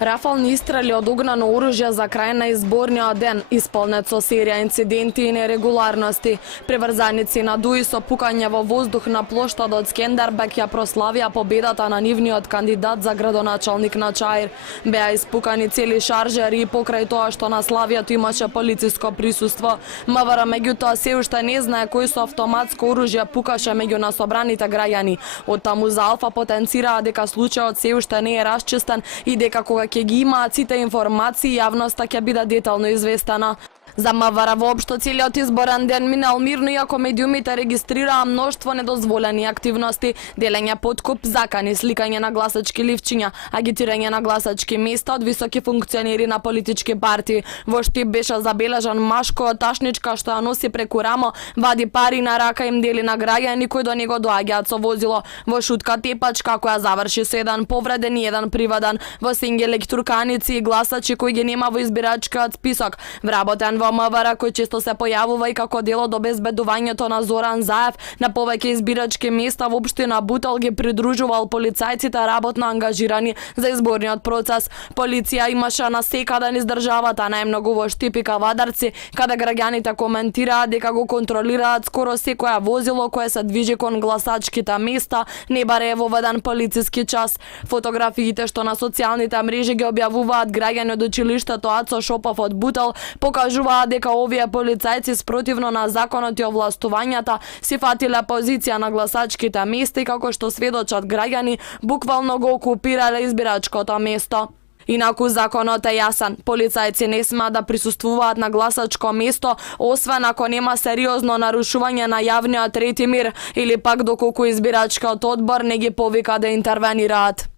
Рафал не истрели од огнено оружје за крај на изборниот ден, исполнет со серија инциденти и нерегуларности. Приврзаници на ДУИ со пукање во воздух на плоштадот Скендербек ја прославија победата на нивниот кандидат за градоначалник на Чаир. Беа испукани цели шаржери и покрај тоа што на славијето имаше полициско присуство. МВР меѓутоа се уште не знае кој со автоматско оружје пукаше меѓу насобраните граѓани. Од таму за Алфа потенцираа дека случајот се уште не е расчистен и дека кога ќе ги имаат сите информации, јавноста ќе биде детално известена. За МВР воопшто целиот изборен ден минал мирно, иако медиумите регистрираа мноштво недозволени активности, делење подкуп, закани, сликање на гласачки ливчиња, агитирање на гласачки места од високи функционери на политички партии. Во Штип беше забележан машко од ташничка што ја носи преку рамо, вади пари на рака им дели на граѓани кои до него доаѓаат со возило. Во Шутка тепачка која заврши со еден повреден и еден приведен. Во Сингелек турканици и гласачи кои ги нема во избирачкиот список. Вработен во МВР кој често се појавува и како дел од обезбедувањето на Зоран Заев на повеќе избирачки места во општина Бутел ги придружувал полицајците работно ангажирани за изборниот процес. Полиција имаше на секаден из државата, најмногу во Штип и Кавадарци, каде граѓаните коментираат дека го контролираат скоро секое возило кое се движи кон гласачките места, не баре е воведен полициски час. Фотографиите што на социјалните мрежи ги објавуваат граѓани од училиштето Ацо Шопов од Бутел покажуваат дека овие полицајци спротивно на законот и овластувањата си фатиле позиција на гласачките места и како што сведочат граѓани, буквално го окупирале избирачкото место. Инаку законот е јасен. Полицајци не смеат да присуствуваат на гласачко место, освен ако нема сериозно нарушување на јавниот ред и мир или пак доколку избирачкиот одбор не ги повика да интервенираат.